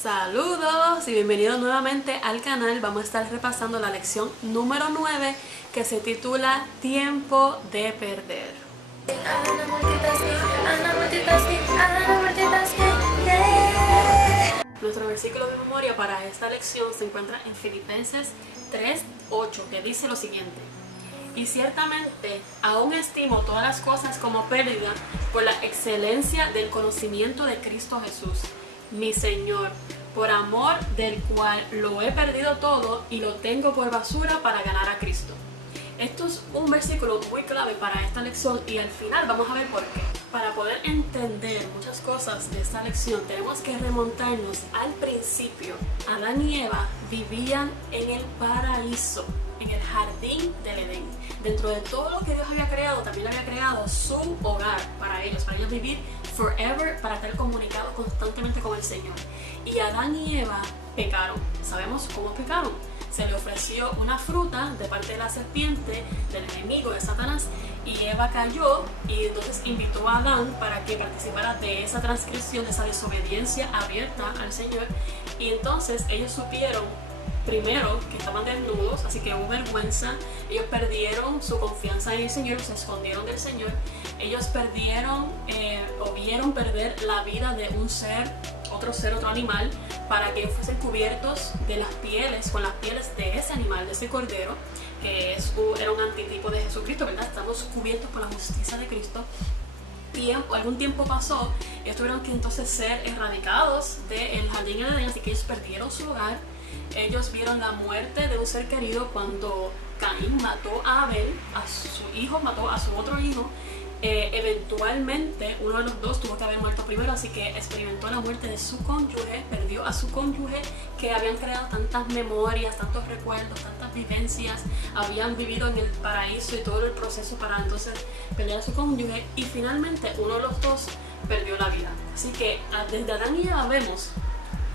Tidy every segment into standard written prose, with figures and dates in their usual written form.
Saludos y bienvenidos nuevamente al canal. Vamos a estar repasando la lección número 9 que se titula Tiempo de perder. Nuestro versículo de memoria para esta lección se encuentra en Filipenses 3:8, que dice lo siguiente: y ciertamente aún estimo todas las cosas como pérdida por la excelencia del conocimiento de Cristo Jesús, mi Señor, por amor del cual lo he perdido todo y lo tengo por basura para ganar a Cristo. Esto es un versículo muy clave para esta lección y al final vamos a ver por qué. Para poder entender muchas cosas de esta lección tenemos que remontarnos al principio. Adán y Eva vivían en el paraíso, en el jardín del Edén. Dentro de todo lo que Dios había creado, también había creado su hogar para ellos vivir forever, para estar comunicados constantemente con el Señor. Y Adán y Eva pecaron. ¿Sabemos cómo pecaron? Se le ofreció una fruta de parte de la serpiente, del enemigo de Satanás, y Eva cayó y entonces invitó a Adán para que participara de esa transgresión, de esa desobediencia abierta al Señor. Y entonces ellos supieron primero que estaban desnudos, así que hubo vergüenza. Ellos perdieron su confianza en el Señor, se escondieron del Señor. Ellos perdieron o vieron perder la vida de un ser, otro animal, para que fuesen cubiertos de las pieles, con las pieles de ese animal, de ese cordero, que era un antitipo de Jesucristo, ¿verdad? Estamos cubiertos por la justicia de Cristo. Algún tiempo pasó, ellos tuvieron que entonces ser erradicados del jardín de Edén, así que ellos perdieron su hogar. Ellos vieron la muerte de un ser querido cuando Caín mató a Abel, a su hijo, mató a su otro hijo. Eventualmente uno de los dos tuvo que haber muerto primero, así que experimentó la muerte de su cónyuge, perdió a su cónyuge, que habían creado tantas memorias, tantos recuerdos, tantas vivencias, habían vivido en el paraíso y todo el proceso para entonces perder a su cónyuge, y finalmente uno de los dos perdió la vida. Así que desde Adán y Eva vemos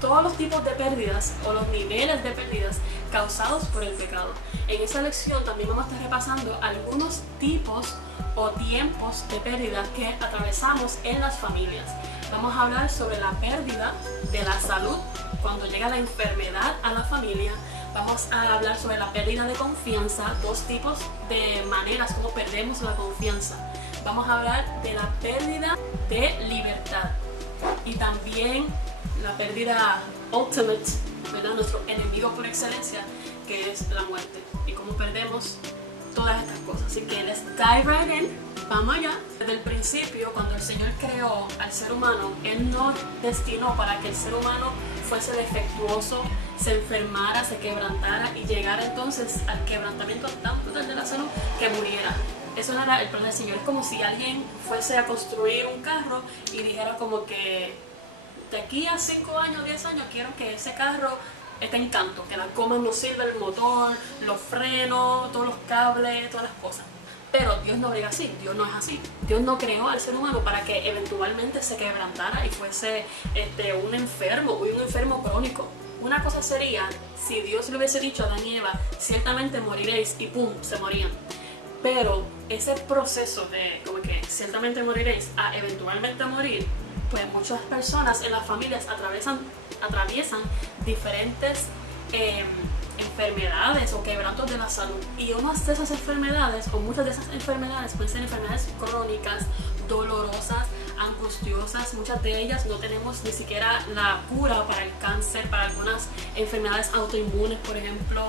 todos los tipos de pérdidas o los niveles de pérdidas causados por el pecado. En esta lección también vamos a estar repasando algunos tipos o tiempos de pérdida que atravesamos en las familias. Vamos a hablar sobre la pérdida de la salud cuando llega la enfermedad a la familia. Vamos a hablar sobre la pérdida de confianza, dos tipos de maneras como perdemos la confianza. Vamos a hablar de la pérdida de libertad y también la pérdida ultimate, ¿verdad? Nuestro enemigo por excelencia, que es la muerte, y cómo perdemos todas estas cosas. Así que let's dive right in. Vamos allá. Desde el principio, cuando el Señor creó al ser humano, Él no destinó para que el ser humano fuese defectuoso, se enfermara, se quebrantara y llegara entonces al quebrantamiento tan brutal de la salud que muriera. Eso no era el plan del Señor. Es como si alguien fuese a construir un carro y dijera como que de aquí a 5 años, 10 años, quiero que ese carro esté en canto, que las gomas no sirvan, el motor, los frenos, todos los cables, todas las cosas. Pero Dios no brega así, Dios no es así. Dios no creó al ser humano para que eventualmente se quebrantara y fuese un enfermo crónico. Una cosa sería si Dios le hubiese dicho a Adán y Eva, ciertamente moriréis, y pum, se morían. Pero ese proceso de como que ciertamente moriréis a eventualmente morir, pues muchas personas en las familias atraviesan diferentes enfermedades o quebrantos de la salud, y unas de esas enfermedades o muchas de esas enfermedades pueden ser enfermedades crónicas, dolorosas, angustiosas. Muchas de ellas no tenemos ni siquiera la cura para el cáncer, para algunas enfermedades autoinmunes, por ejemplo,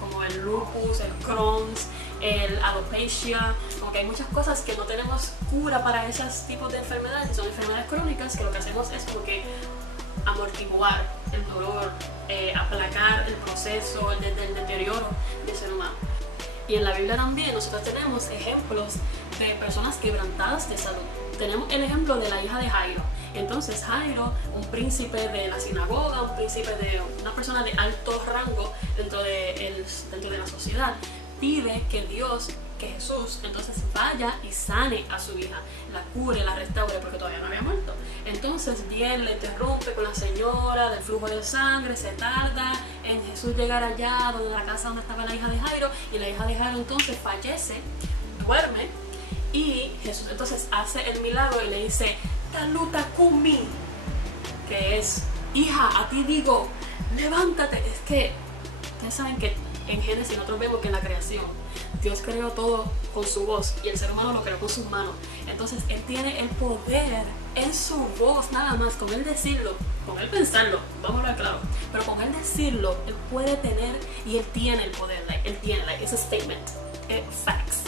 como el lupus, el Crohn's, el alopecia. Como que hay muchas cosas que no tenemos cura para esos tipos de enfermedades, y son enfermedades crónicas que lo que hacemos es como que amortiguar el dolor, aplacar el proceso del deterioro del ser humano. Y en la Biblia también nosotros tenemos ejemplos de personas quebrantadas de salud. Tenemos el ejemplo de la hija de Jairo. Entonces Jairo, un príncipe de la sinagoga, un príncipe de una persona de alto rango dentro de la sociedad, pide que Jesús entonces vaya y sane a su hija, la cure, la restaure, porque todavía no había muerto. Entonces bien le interrumpe con la señora del flujo de sangre, se tarda en Jesús llegar allá donde la casa donde estaba la hija de Jairo, y la hija de Jairo entonces fallece, duerme, y Jesús entonces hace el milagro y le dice Taluta Kumi, que es hija, a ti digo, levántate. Es que ustedes saben que en Génesis nosotros vemos que en la creación Dios creó todo con su voz y el ser humano lo creó con sus manos. Entonces Él tiene el poder en su voz, nada más, con Él decirlo, con Él pensarlo, vamos a hablar claro, pero con Él decirlo, Él puede tener y Él tiene el poder, Él tiene, ese statement, facts.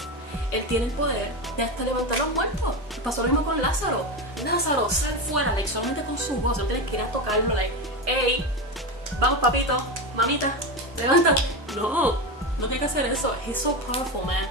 Él tiene el poder de hasta levantar a los muertos. Pasó lo mismo con Lázaro. Lázaro, sal fuera, solamente con su voz, no tienes que ir a tocarlo, hey, vamos papito, mamita, levanta. No tiene que hacer eso. He's so powerful, man.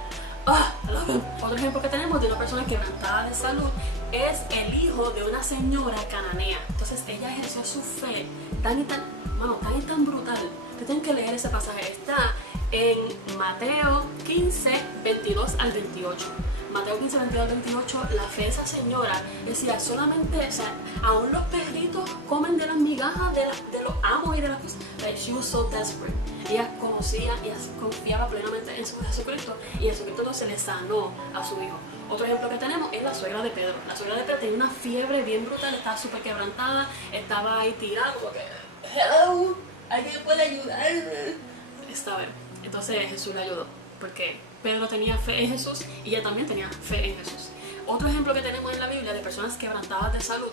I love him. Otro ejemplo que tenemos de una persona quebrantada de salud es el hijo de una señora cananea. Entonces ella ejerció su fe tan y tan brutal. Te tengo que leer ese pasaje. Está en Mateo 15, 22 al 28. Mateo 15, 22 al 28, la fe de esa señora decía solamente, o sea, aún los perritos comen de las migajas de los amos y de las cosas. Like, she was so desperate. Ella conocía y confiaba plenamente en Jesucristo y Jesucristo no se le sanó a su hijo. Otro ejemplo que tenemos es la suegra de Pedro. La suegra de Pedro tenía una fiebre bien brutal, estaba súper quebrantada, estaba ahí tirada como que, hello, ¿alguien puede ayudarme? Estaba bien. Entonces Jesús le ayudó porque Pedro tenía fe en Jesús y ella también tenía fe en Jesús. Otro ejemplo que tenemos en la Biblia de personas quebrantadas de salud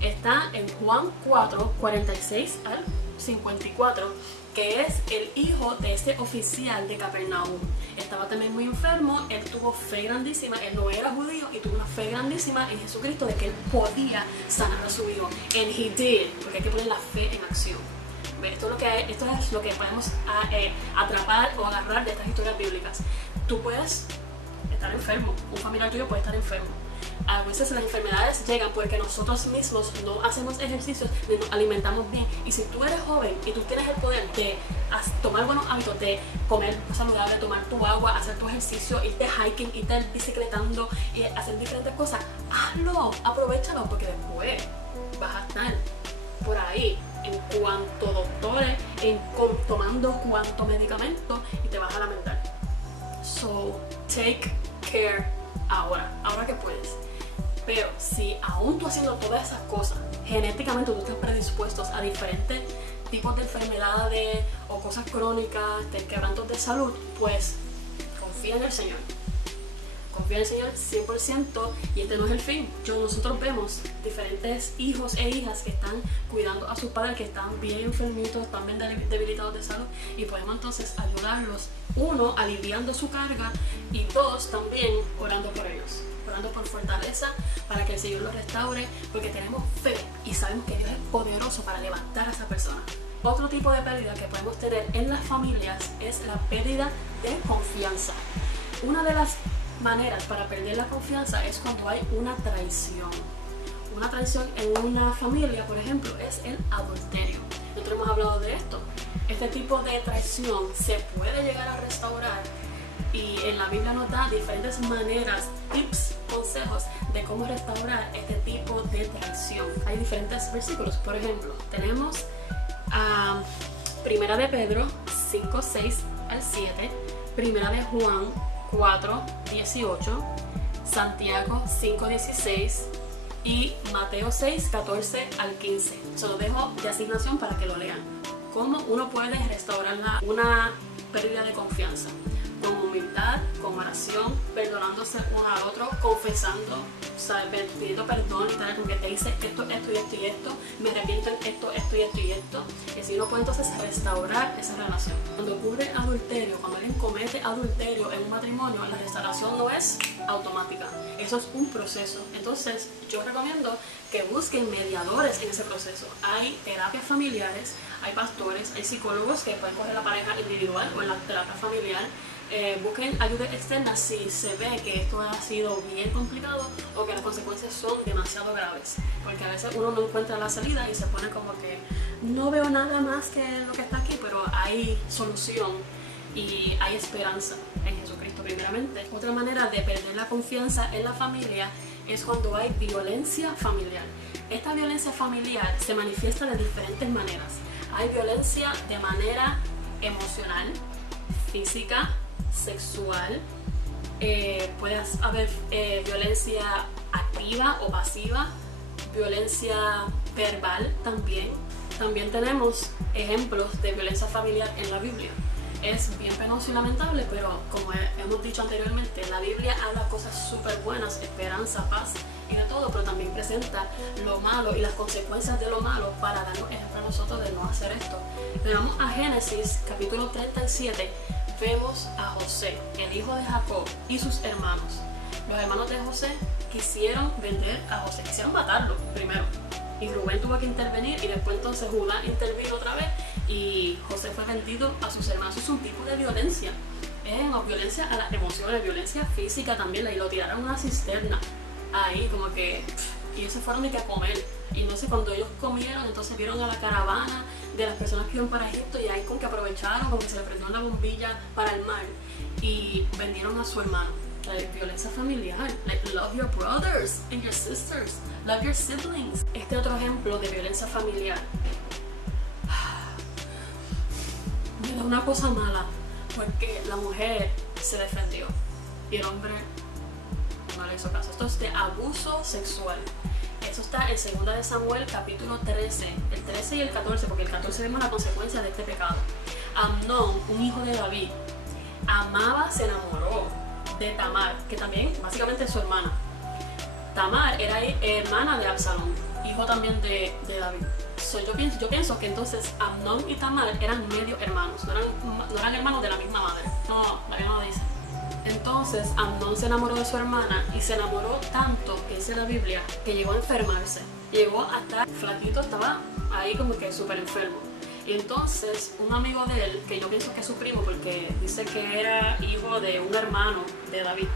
está en Juan 4, 46 al 54, que es el hijo de ese oficial de Capernaum. Estaba también muy enfermo, él tuvo fe grandísima, él no era judío y tuvo una fe grandísima en Jesucristo de que él podía sanar a su hijo. And he did, porque hay que poner la fe en acción. Esto es lo que podemos atrapar o agarrar de estas historias bíblicas. Tú puedes estar enfermo, un familiar tuyo puede estar enfermo. A veces las enfermedades llegan porque nosotros mismos no hacemos ejercicios ni nos alimentamos bien. Y si tú eres joven y tú tienes el poder de tomar buenos hábitos, de comer saludable, tomar tu agua, hacer tu ejercicio, irte hiking, irte bicicletando, hacer diferentes cosas, hazlo, aprovechalo, porque después vas a estar por ahí en cuanto doctores, tomando cuanto medicamento y te vas a lamentar. So, take care ahora que puedes. Pero si aún tú haciendo todas esas cosas, genéticamente tú estás predispuesto a diferentes tipos de enfermedades o cosas crónicas, de quebrantos de salud, pues confía en el Señor. Confía en el Señor 100% y este no es el fin. Nosotros vemos diferentes hijos e hijas que están cuidando a sus padres que están bien enfermitos, están bien debilitados de salud y podemos entonces ayudarlos, uno, aliviando su carga y dos, también orando por ellos, orando por fortaleza para que el Señor los restaure porque tenemos fe y sabemos que Dios es poderoso para levantar a esa persona. Otro tipo de pérdida que podemos tener en las familias es la pérdida de confianza. Una de las maneras para perder la confianza es cuando hay una traición. Una traición en una familia, por ejemplo, es el adulterio. Nosotros hemos hablado de esto. Este tipo de traición se puede llegar a restaurar y en la Biblia nos da diferentes maneras, tips, consejos de cómo restaurar este tipo de traición. Hay diferentes versículos. Por ejemplo, tenemos a Primera de Pedro 5, 6 al 7, Primera de Juan 4, 18, Santiago 5, 16 y Mateo 6, 14 al 15. Se lo dejo de asignación para que lo lean. ¿Cómo uno puede restaurar una pérdida de confianza? Con humildad, con oración, perdonándose uno al otro, confesando, pidiendo perdón y tal, como que te dice esto y esto, me arrepiento en esto y esto. Y así uno puede entonces restaurar esa relación. Cuando ocurre adulterio, cuando alguien comete adulterio en un matrimonio, la restauración no es automática. Eso es un proceso. Entonces, yo recomiendo que busquen mediadores en ese proceso. Hay terapias familiares, hay pastores, hay psicólogos que pueden coger la pareja individual o en la terapia familiar. Busquen ayuda externa si se ve que esto ha sido bien complicado o que las consecuencias son demasiado graves, porque a veces uno no encuentra la salida y se pone como que no veo nada más que lo que está aquí, pero hay solución y hay esperanza en Jesucristo primeramente. Otra manera de perder la confianza en la familia es cuando hay violencia familiar. Esta violencia familiar se manifiesta de diferentes maneras. Hay violencia de manera emocional, física, sexual, puede haber violencia activa o pasiva, violencia verbal también, También tenemos ejemplos de violencia familiar en la Biblia. Es bien penoso y lamentable, pero como hemos dicho anteriormente, la Biblia habla cosas súper buenas, esperanza, paz y de todo, pero también presenta lo malo y las consecuencias de lo malo para darnos ejemplo a nosotros de no hacer esto. Pero vamos a Génesis capítulo 37, vemos a José, el hijo de Jacob, y sus hermanos. Los hermanos de José quisieron vender a José, quisieron matarlo primero. Y Rubén tuvo que intervenir y después entonces Judá intervino otra vez y José fue vendido a sus hermanos. Es un tipo de violencia, violencia a las emociones, violencia física también, y lo tiraron a una cisterna ahí como que y ellos se fueron de que a comer y no sé, cuando ellos comieron entonces vieron a la caravana de las personas que iban para Egipto y ahí como que aprovecharon, como que se le prendió una bombilla para el mar y vendieron a su hermano. Violencia familiar, love your brothers and your sisters, love your siblings. Este otro ejemplo de violencia familiar me da una cosa mala porque la mujer se defendió y el hombre no le hizo caso. Esto es de abuso sexual. Eso está en 2 de Samuel capítulo 13, el 13 y el 14, porque el 14 vemos la consecuencia de este pecado. Amnón, un hijo de David, se enamoró de Tamar, que también básicamente es su hermana. Tamar era hermana de Absalón, hijo también de David. Yo pienso que entonces Amnón y Tamar eran medio hermanos, no eran hermanos de la misma madre. No, la Biblia no dice. Entonces Amnón se enamoró de su hermana y se enamoró tanto, que dice la Biblia, que llegó a enfermarse. Llegó a estar flaquito, estaba ahí como que súper enfermo. Y entonces un amigo de él, que yo pienso que es su primo porque dice que era hijo de un hermano de David.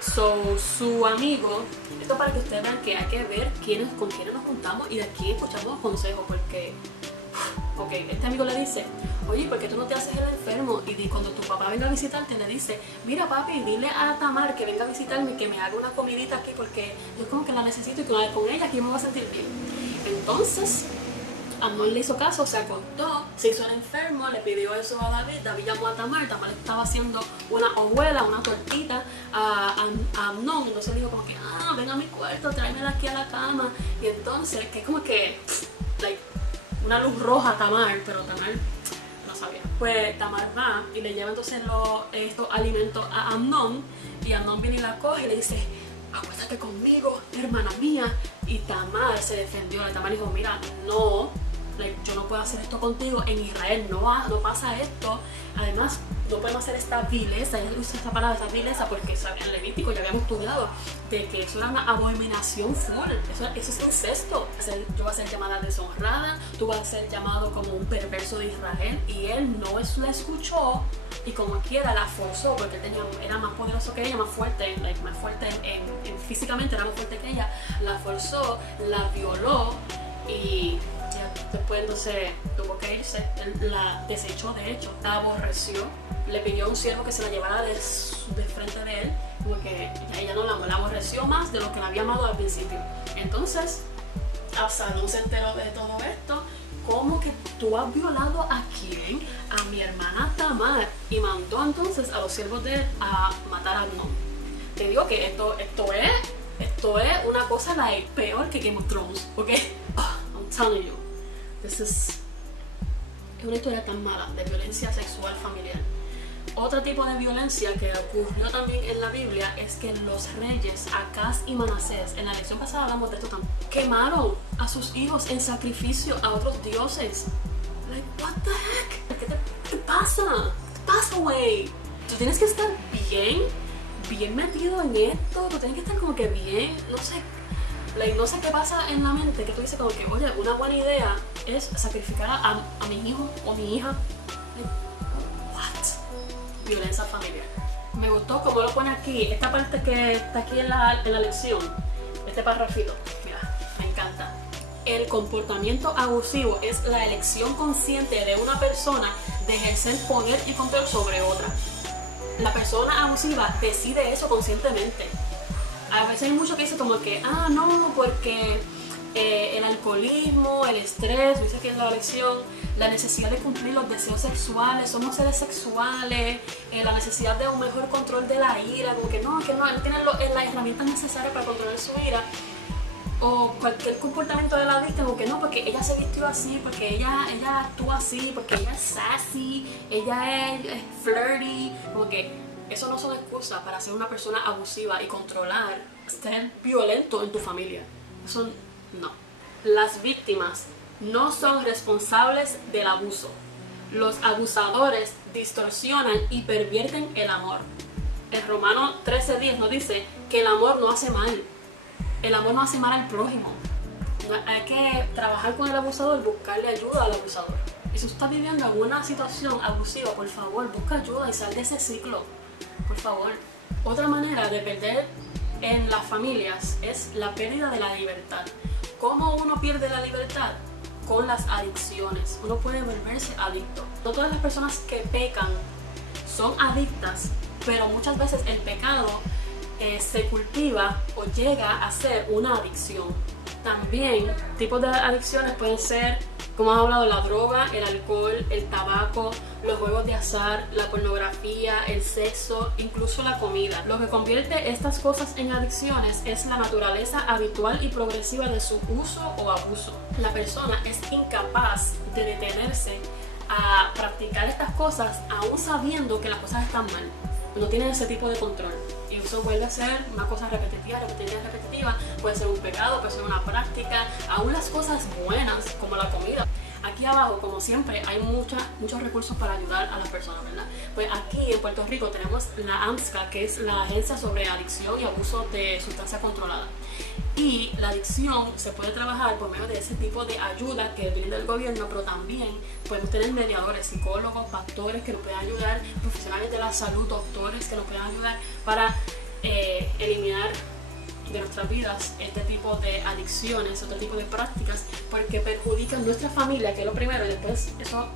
Su amigo, esto para que ustedes vean que hay que ver con quiénes nos juntamos y de quién escuchamos consejos, porque este amigo le dice, oye, ¿por qué tú no te haces el enfermo? Y cuando tu papá venga a visitarte le dice, mira papi, dile a Tamar que venga a visitarme, que me haga una comidita aquí porque yo como que la necesito y con ella aquí me voy a sentir bien. Entonces Amnón le hizo caso, se acostó, se hizo el enfermo, le pidió eso a David. David llamó a Tamar, Tamar estaba haciendo una hojuela, una tortita a Amnón. Entonces dijo como que, ven a mi cuarto, tráemela aquí a la cama. Y entonces, que como que, una luz roja a Tamar, pero Tamar no sabía. Pues Tamar va y le lleva entonces estos alimentos a Amnón. Y Amnón viene y la coge y le dice, acuéstate conmigo, hermana mía. Y Tamar se defendió. Tamar dijo, mira, no, yo no puedo hacer esto contigo. En Israel no pasa esto. Además, no podemos hacer esta vileza. Ella usa esta palabra, esta vileza, porque en Levítico ya habíamos estudiado de que eso era una abominación full. Eso es incesto. Yo voy a ser llamada deshonrada, tú vas a ser llamado como un perverso de Israel. Y él no la escuchó. Y como quiera la forzó, porque era más poderoso que ella, más fuerte físicamente, era más fuerte que ella. La forzó, la violó y después entonces tuvo que irse. Él la desechó, de hecho, la aborreció. Le pidió a un siervo que se la llevara de frente de él, porque ella no la aborreció más de lo que la había amado al principio. Entonces Absalón se enteró de todo esto. ¿Cómo que tú has violado a quién? A mi hermana Tamar. Y mandó entonces a los siervos de él a matar a Amnón. Te digo que esto es una cosa peor que Game of Thrones, ¿ok? I'm telling you, es una historia tan mala de violencia sexual familiar. Otro tipo de violencia que ocurrió también en la Biblia es que los reyes Acaz y Manasés, en la lección pasada hablamos de esto también, quemaron a sus hijos en sacrificio a otros dioses. What the heck? ¿Qué te pasa? ¿Qué te pasa, güey? Tú tienes que estar bien metido en esto, tú tienes que estar como que bien, no sé qué pasa en la mente, que tú dices como que, oye, una buena idea es sacrificar a mi hijo o mi hija. Violencia familiar. Me gustó como lo pone aquí, esta parte que está aquí en la lección, este párrafito, mira, me encanta. El comportamiento abusivo es la elección consciente de una persona de ejercer poder y control sobre otra. La persona abusiva decide eso conscientemente. A veces hay mucho que dice como que, no, porque el alcoholismo, el estrés, dice que es la lección, la necesidad de cumplir los deseos sexuales, somos seres sexuales, la necesidad de un mejor control de la ira, como que no tienen las herramientas necesarias para controlar su ira. o cualquier comportamiento de la adicta, como que no, porque ella se vistió así, porque ella actúa así, porque ella es sassy, ella es flirty, como que eso no son excusas para ser una persona abusiva y controlar, ser violento en tu familia. Eso no. Las víctimas no son responsables del abuso. Los abusadores distorsionan y pervierten el amor. En Romanos 13:10 nos dice que el amor no hace mal. El amor no hace mal al prójimo. Hay que trabajar con el abusador, buscarle ayuda al abusador. Y si tú estás viviendo alguna situación abusiva, por favor, busca ayuda y sal de ese ciclo. Por favor. Otra manera de perder en las familias es la pérdida de la libertad. ¿Cómo uno pierde la libertad? Con las adicciones. Uno puede volverse adicto. No todas las personas que pecan son adictas, pero muchas veces el pecado se cultiva o llega a ser una adicción. También tipos de adicciones pueden ser, como hemos hablado, la droga, el alcohol, el tabaco, los juegos de azar, la pornografía, el sexo, incluso la comida. Lo que convierte estas cosas en adicciones es la naturaleza habitual y progresiva de su uso o abuso. La persona es incapaz de detenerse a practicar estas cosas aún sabiendo que las cosas están mal. No tiene ese tipo de control. Y eso vuelve a ser una cosa repetitiva, puede ser un pecado, puede ser una práctica, aún las cosas buenas como la comida. Aquí abajo, como siempre, hay muchos recursos para ayudar a las personas, ¿verdad? Pues aquí en Puerto Rico tenemos la AMSCA, que es la Agencia sobre Adicción y Abuso de Sustancia Controlada. Y la adicción se puede trabajar por medio de ese tipo de ayuda que brinda el gobierno, pero también podemos tener mediadores, psicólogos, pastores que nos puedan ayudar, profesionales de la salud, doctores que nos puedan ayudar para eliminar de nuestras vidas este tipo de adicciones, este tipo de prácticas, porque perjudican nuestra familia, que es lo primero, y después eso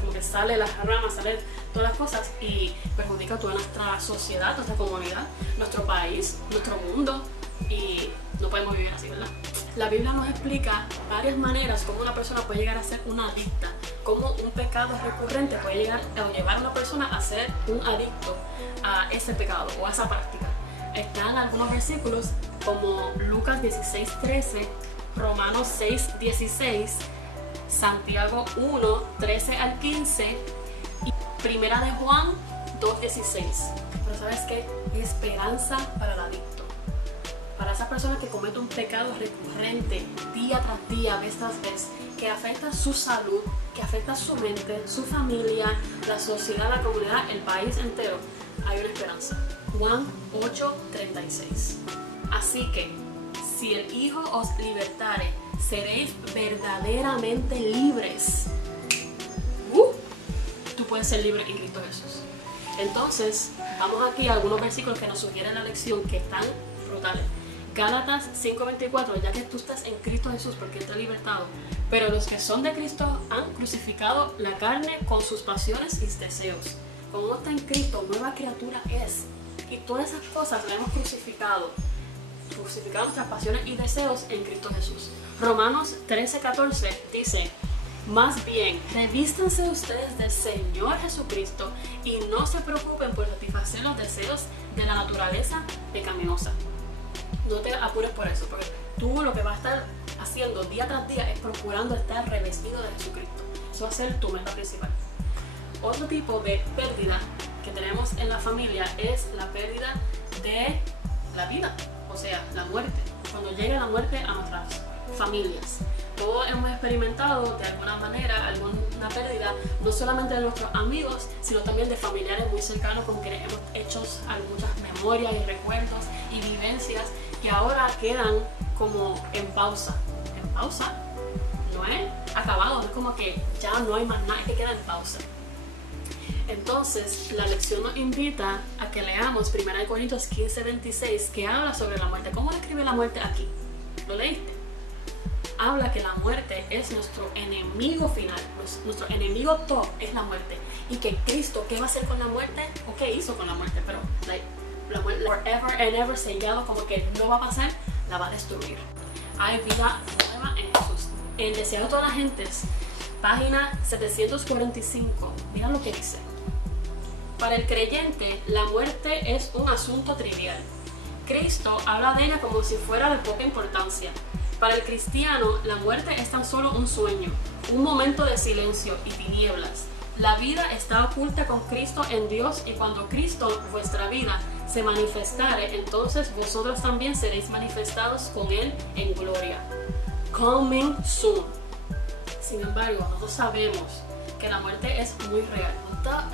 como que sale las ramas, salen todas las cosas y perjudica toda nuestra sociedad, nuestra comunidad, nuestro país, nuestro mundo, y no podemos vivir así, ¿verdad? La Biblia nos explica varias maneras cómo una persona puede llegar a ser una adicta, cómo un pecado recurrente puede llegar a llevar a una persona a ser un adicto a ese pecado o a esa práctica. Están algunos versículos como Lucas 16:13, Romanos 6:16, Santiago 1:13 al 15 y Primera de Juan 2:16. Pero ¿sabes qué? Esperanza para el adicto. Para esa persona que comete un pecado recurrente día tras día, vez tras vez, que afecta su salud, que afecta su mente, su familia, la sociedad, la comunidad, el país entero, hay una esperanza. Juan 8:36. Así que, si el Hijo os libertare, seréis verdaderamente libres. Tú puedes ser libre en Cristo Jesús. Entonces, vamos aquí a algunos versículos que nos sugieren la lección que están brutales. Gálatas 5:24, ya que tú estás en Cristo Jesús porque Él te ha libertado, pero los que son de Cristo han crucificado la carne con sus pasiones y deseos. Como uno está en Cristo, nueva criatura es. Y todas esas cosas las hemos crucificado nuestras pasiones y deseos en Cristo Jesús. Romanos 13:14 dice: más bien, revístanse ustedes del Señor Jesucristo y no se preocupen por satisfacer los deseos de la naturaleza pecaminosa. No te apures por eso, porque tú lo que vas a estar haciendo día tras día es procurando estar revestido de Jesucristo. Eso va a ser tu meta principal. Otro tipo de pérdida que tenemos en la familia es la pérdida de la vida, o sea, la muerte. Cuando llega la muerte a nuestras familias. Todos hemos experimentado de alguna manera alguna pérdida, no solamente de nuestros amigos, sino también de familiares muy cercanos con quienes hemos hecho muchas memorias y recuerdos y vivencias que ahora quedan como en pausa. En pausa, no es acabado, no es como que ya no hay más nada, es que queda en pausa. Entonces, la lección nos invita a que leamos 1 Corintios 15:26, que habla sobre la muerte. ¿Cómo describe la muerte aquí? ¿Lo leíste? Habla que la muerte es nuestro enemigo final, nuestro enemigo top es la muerte. Y que Cristo, ¿qué va a hacer con la muerte? ¿O qué hizo con la muerte? Pero la muerte, forever and ever, sellado, como que no va a pasar, la va a destruir. Hay vida nueva en Jesús. En Deseado de todas las gentes, página 745, mira lo que dice. Para el creyente, la muerte es un asunto trivial. Cristo habla de ella como si fuera de poca importancia. Para el cristiano, la muerte es tan solo un sueño, un momento de silencio y tinieblas. La vida está oculta con Cristo en Dios, y cuando Cristo, vuestra vida, se manifestare, entonces vosotros también seréis manifestados con Él en gloria. Coming soon. Sin embargo, nosotros sabemos que la muerte es muy real.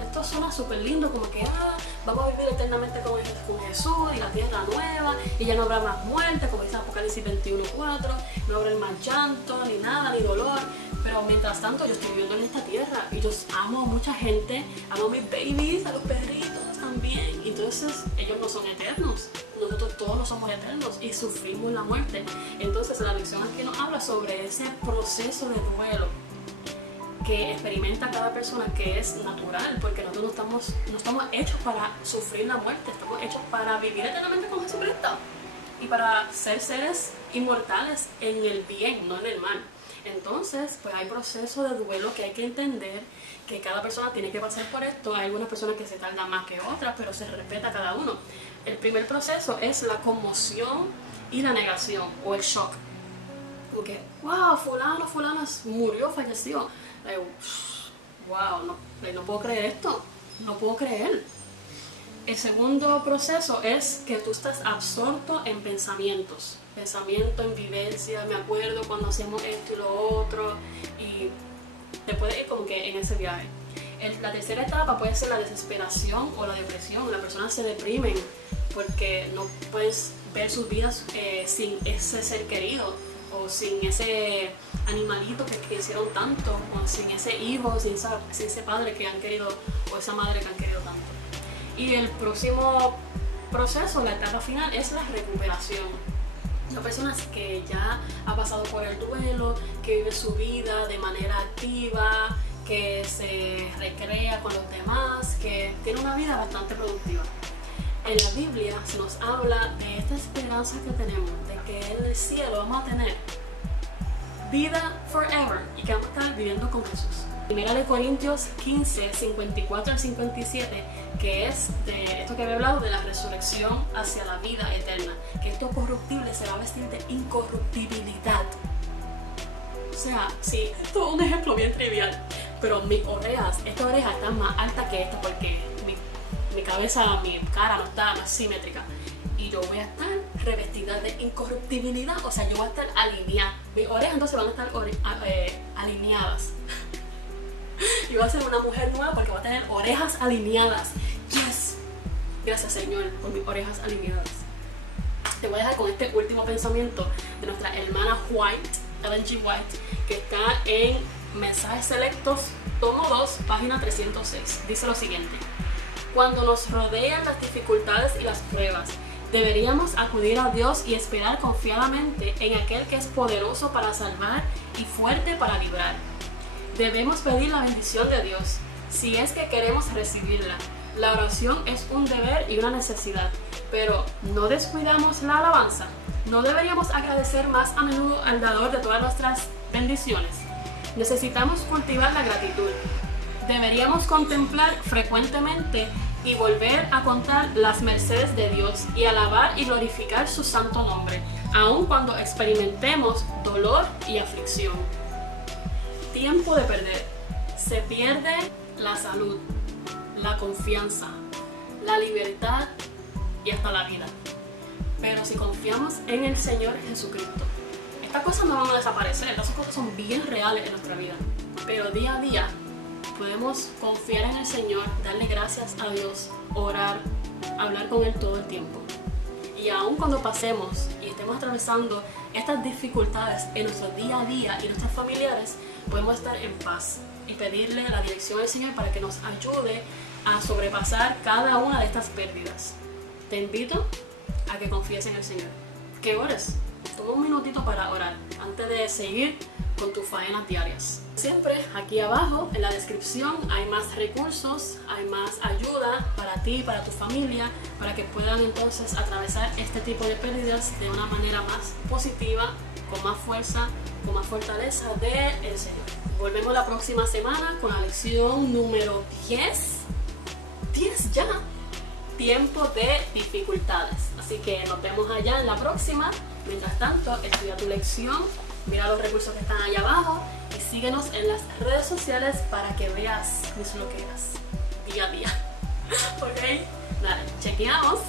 Esto suena súper lindo, como que vamos a vivir eternamente con Jesús y la tierra nueva, y ya no habrá más muerte, como dice Apocalipsis 21:4, no habrá más llanto, ni nada, ni dolor. Pero mientras tanto yo estoy viviendo en esta tierra y yo amo a mucha gente, amo a mis babies, a los perritos también. Entonces ellos no son eternos, nosotros todos no somos eternos y sufrimos la muerte. Entonces la lección aquí nos habla sobre ese proceso de duelo que experimenta cada persona, que es natural, porque nosotros no estamos hechos para sufrir la muerte, estamos hechos para vivir eternamente con Jesucristo y para ser seres inmortales en el bien, no en el mal. Entonces, pues hay procesos de duelo que hay que entender, que cada persona tiene que pasar por esto. Hay algunas personas que se tardan más que otras, pero se respeta a cada uno. El primer proceso es la conmoción y la negación, o el shock. Porque, wow, fulana murió, falleció. Wow, no puedo creer esto, no puedo creer. El segundo proceso es que tú estás absorto en pensamiento, en vivencia. Me acuerdo cuando hacíamos esto y lo otro, y te puedes ir como que en ese viaje. La tercera etapa puede ser la desesperación o la depresión. Las personas se deprimen porque no puedes ver sus vidas sin ese ser querido, o sin ese animalito que hicieron tanto, o sin ese hijo, sin ese padre que han querido, o esa madre que han querido tanto. Y el próximo proceso, la etapa final, es la recuperación. Son personas que ya han pasado por el duelo, que viven su vida de manera activa, que se recrea con los demás, que tiene una vida bastante productiva. En la Biblia se nos habla de esta esperanza que tenemos, de que en el cielo vamos a tener vida forever y que vamos a estar viviendo con Jesús. Primera de Corintios 15, 54 al 57, que es de esto que había hablado de la resurrección hacia la vida eterna, que esto corruptible se va a vestir de incorruptibilidad. O sea, sí, esto es un ejemplo bien trivial, pero mis orejas, esta oreja está más alta que esta porque mi cabeza, mi cara no está más simétrica. Y yo voy a estar revestida de incorruptibilidad, o sea, yo voy a estar alineada. Mis orejas entonces van a estar alineadas. Y voy a ser una mujer nueva porque voy a tener orejas alineadas. Yes. Gracias, Señor, por mis orejas alineadas. Te voy a dejar con este último pensamiento de nuestra hermana White, Ellen G. White, que está en Mensajes Selectos, tomo 2, página 306. Dice lo siguiente: cuando nos rodean las dificultades y las pruebas, deberíamos acudir a Dios y esperar confiadamente en aquel que es poderoso para salvar y fuerte para librar. Debemos pedir la bendición de Dios, si es que queremos recibirla. La oración es un deber y una necesidad, pero no descuidamos la alabanza. ¿No deberíamos agradecer más a menudo al dador de todas nuestras bendiciones? Necesitamos cultivar la gratitud. Deberíamos contemplar frecuentemente y volver a contar las mercedes de Dios y alabar y glorificar su santo nombre, aun cuando experimentemos dolor y aflicción. Tiempo de perder. Se pierde la salud, la confianza, la libertad y hasta la vida. Pero si confiamos en el Señor Jesucristo, estas cosas no van a desaparecer. Estas cosas son bien reales en nuestra vida. Pero día a día podemos confiar en el Señor, darle gracias a Dios, orar, hablar con Él todo el tiempo. Y aun cuando pasemos y estemos atravesando estas dificultades en nuestro día a día y nuestros familiares, podemos estar en paz y pedirle la dirección del Señor para que nos ayude a sobrepasar cada una de estas pérdidas. Te invito a que confíes en el Señor, que ores. Toma un minutito para orar antes de seguir con tus faenas diarias. Siempre aquí abajo en la descripción hay más recursos, hay más ayuda para ti y para tu familia, para que puedan entonces atravesar este tipo de pérdidas de una manera más positiva, con más fuerza, con más fortaleza del Señor. Volvemos la próxima semana con la lección número 10. 10 ya. Tiempo de dificultades. Así que nos vemos allá en la próxima. Mientras tanto, estudia tu lección, mira los recursos que están allá abajo y síguenos en las redes sociales para que veas mis loqueras día a día. Ok, dale, chequeamos.